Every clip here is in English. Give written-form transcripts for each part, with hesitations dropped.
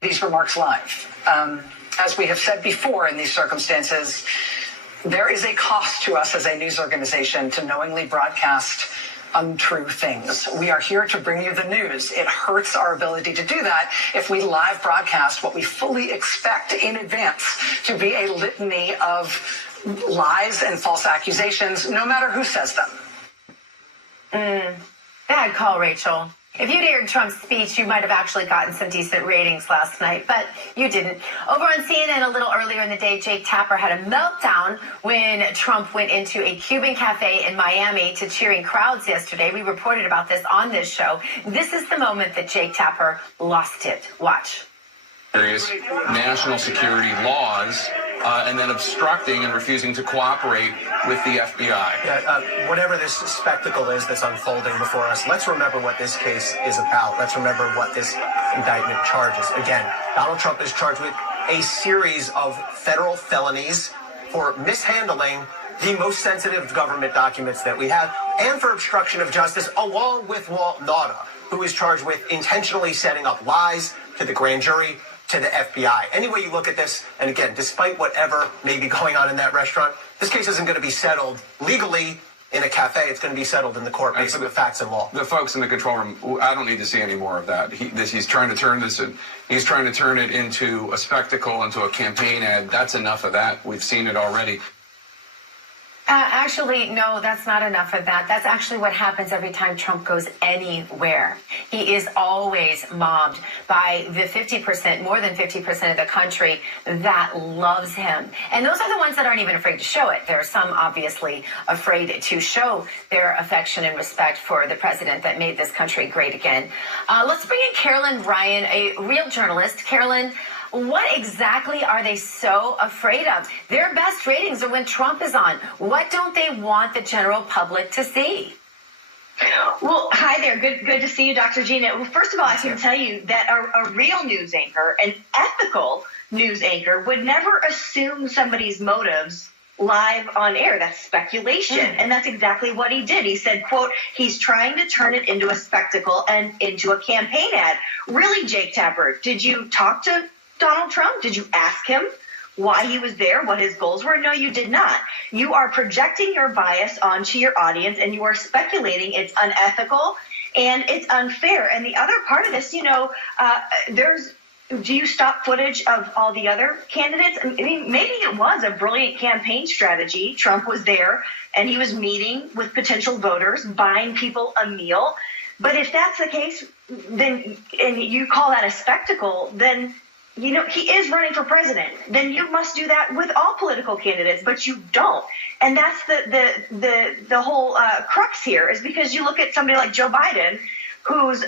these remarks live. As we have said before in these circumstances, there is a cost to us as a news organization to knowingly broadcast untrue things. We are here to bring you the news. It hurts our ability to do that if we live broadcast what we fully expect in advance to be a litany of lies and false accusations, no matter who says them. Bad call, Rachel. If you'd aired Trump's speech, you might have actually gotten some decent ratings last night, but you didn't. Over on CNN a little earlier in the day, Jake Tapper had a meltdown when Trump went into a Cuban cafe in Miami to cheering crowds yesterday. We reported about this on this show. This is the moment that Jake Tapper lost it. Watch. Various national security laws and then obstructing and refusing to cooperate with the FBI. Whatever this spectacle is that's unfolding before us, let's remember what this case is about. Let's remember what this indictment charges. Again, Donald Trump is charged with a series of federal felonies for mishandling the most sensitive government documents that we have and for obstruction of justice, along with Walt Nauta, who is charged with intentionally setting up lies to the grand jury, to the FBI. Any way you look at this, and again, despite whatever may be going on in that restaurant, this case isn't going to be settled legally in a cafe. It's going to be settled in the court based on the facts and law. The folks in the control room, I don't need to see any more of that. He's trying to turn this, he's trying to turn it into a spectacle, into a campaign ad. That's enough of that. We've seen it already. Actually, no, that's not enough of that. That's actually what happens every time Trump goes anywhere. He is always mobbed by the 50%, more than 50% of the country that loves him. And those are the ones that aren't even afraid to show it. There are some obviously afraid to show their affection and respect for the president that made this country great again. Let's bring in Carolyn Ryan, a real journalist. Carolyn, what exactly are they so afraid of? Their best ratings are when Trump is on. What don't they want the general public to see? Well, hi there. Good to see you, Dr. Gina. Well, first of all, I can tell you that a real news anchor, an ethical news anchor, would never assume somebody's motives live on air. That's speculation. And that's exactly what he did. He said, quote, he's trying to turn it into a spectacle and into a campaign ad. Really, Jake Tapper, did you talk to Donald Trump? Did you ask him why he was there, what his goals were? No, you did not. You are projecting your bias onto your audience, and you are speculating. It's unethical and it's unfair. And the other part of this, do you stop footage of all the other candidates? I mean, maybe it was a brilliant campaign strategy. Trump was there and he was meeting with potential voters, buying people a meal. But if that's the case, then, and you call that a spectacle, then he is running for president. Then you must do that with all political candidates, but you don't. And that's the whole crux here, is because you look at somebody like Joe Biden, who's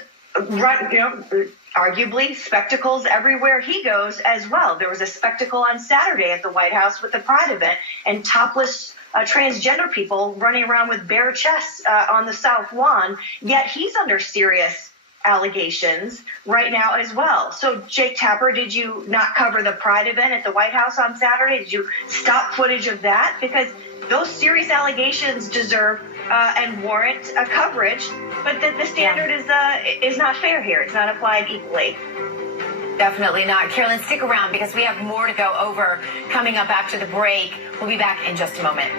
arguably spectacles everywhere he goes as well. There was a spectacle on Saturday at the White House with the Pride event and topless transgender people running around with bare chests on the South Lawn, yet he's under serious allegations right now as well. So, Jake Tapper, did you not cover the Pride event at the White House on Saturday? Did you stop footage of that? Because those serious allegations deserve and warrant a coverage, but the standard is not fair here. It's not applied equally. Definitely not. Carolyn, stick around because we have more to go over coming up after the break. We'll be back in just a moment.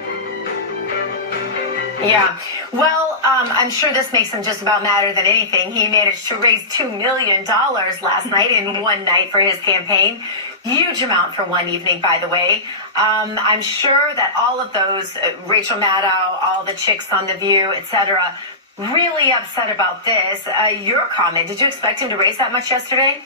Yeah. Well, I'm sure this makes him just about madder than anything. He managed to raise $2 million last night in one night for his campaign. Huge amount for one evening, by the way. I'm sure that all of those, Rachel Maddow, all the chicks on The View, etc., really upset about this. Your comment, did you expect him to raise that much yesterday?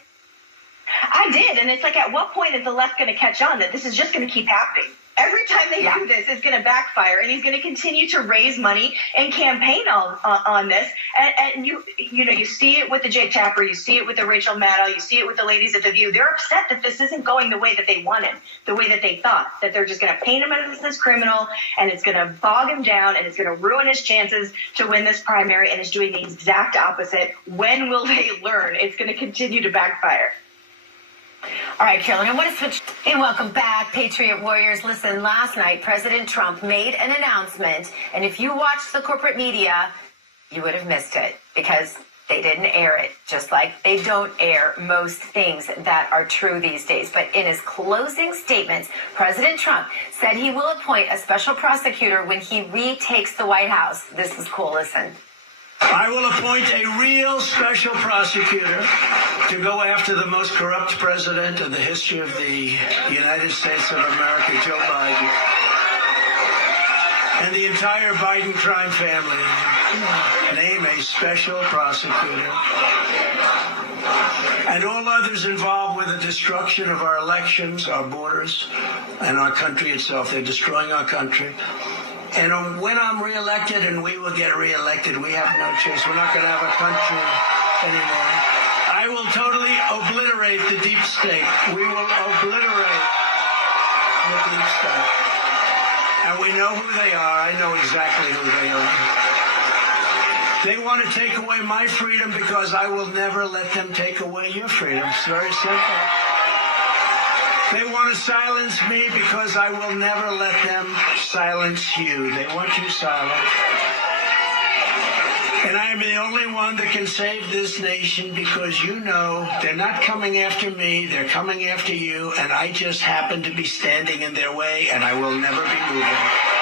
I did, and it's like, at what point is the left going to catch on that this is just going to keep happening? Every time they do this, it's going to backfire, and he's going to continue to raise money and campaign on this. And you see it with the Jake Tapper, you see it with the Rachel Maddow, you see it with the ladies at The View. They're upset that this isn't going the way that they wanted, the way that they thought, that they're just going to paint him as this criminal, and it's going to bog him down, and it's going to ruin his chances to win this primary, and is doing the exact opposite. When will they learn? It's going to continue to backfire. All right, Carolyn, I want to switch. And welcome back, Patriot Warriors. Listen, last night, President Trump made an announcement, and if you watched the corporate media, you would have missed it, because They didn't air it, just like they don't air most things that are true these days. But in his closing statements, President Trump said he will appoint a special prosecutor when he retakes the White House. This is cool. Listen. I will appoint a real special prosecutor to go after the most corrupt president in the history of the United States of America, Joe Biden, and the entire Biden crime family. Name a special prosecutor. And all others involved with the destruction of our elections, our borders, and our country itself. They're destroying our country. And when I'm reelected, and we will get reelected, we have no choice. We're not going to have a country anymore. I will totally obliterate the deep state. We will obliterate the deep state. And we know who they are. I know exactly who they are. They want to take away my freedom because I will never let them take away your freedom. It's very simple. They want to silence me because I will never let them silence you. They want you silent. And I am the only one that can save this nation because you know they're not coming after me, they're coming after you, and I just happen to be standing in their way, and I will never be moving.